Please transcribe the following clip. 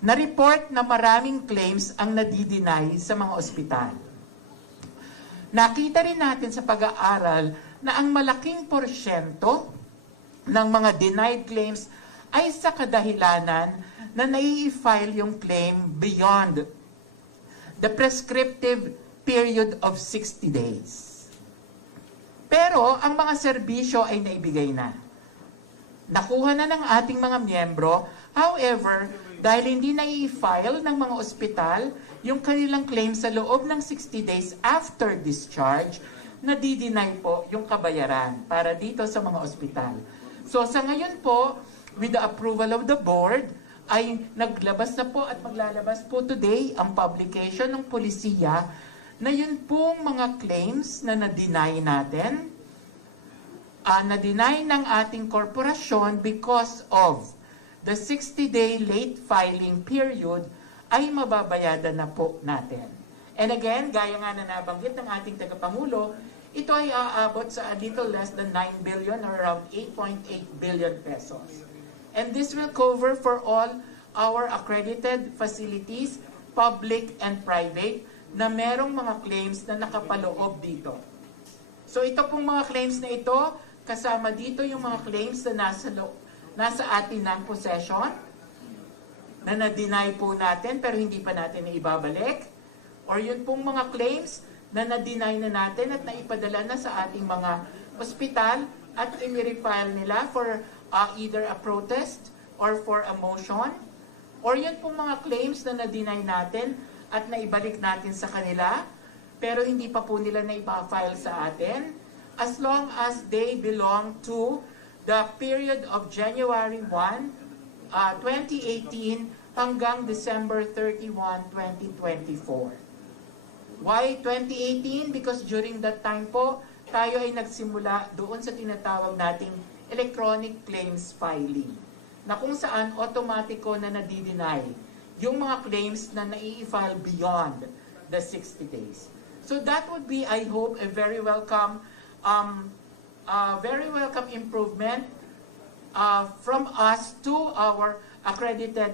na-report na maraming claims ang nadi-deny sa mga ospital. Nakita rin natin sa pag-aaral na ang malaking porsyento ng mga denied claims ay sa kadahilanan na nai-file yung claim beyond the prescriptive period of 60 days. Pero ang mga serbisyo ay naibigay na. Nakuha na ng ating mga miyembro, however, dahil hindi nai-file ng mga ospital yung kanilang claim sa loob ng 60 days after discharge, nadi-deny po yung kabayaran para dito sa mga ospital. So sa ngayon po, with the approval of the board, ay naglabas na po at maglalabas po today ang publication ng polisiya na yun pong mga claims na na-deny natin, na-deny ng ating korporasyon because of the 60-day late filing period ay mababayadan na po natin. And again, gaya nga na nabanggit ng ating tagapangulo, ito ay aabot sa a little less than 9 billion or around 8.8 billion pesos. And this will cover for all our accredited facilities, public and private, na merong mga claims na nakapaloob dito. So ito pong mga claims na ito, kasama dito yung mga claims na nasa atin ng possession, na na-deny po natin pero hindi pa natin na ibabalik, or yun pong mga claims na na-deny na natin at naipadala na sa ating mga ospital at i-refile nila for either a protest or for a motion, or yun pong mga claims na na-deny natin at naibalik natin sa kanila pero hindi pa po nila na ipa-file sa atin, as long as they belong to the period of January 1, 2018 hanggang December 31, 2024. Why 2018? Because during that time po, tayo ay nagsimula doon sa tinatawag nating electronic claims filing, na kung saan automatiko na nadi-deny yung mga claims na nai-file beyond the 60 days. So that would be, I hope, a very welcome improvement from us to our accredited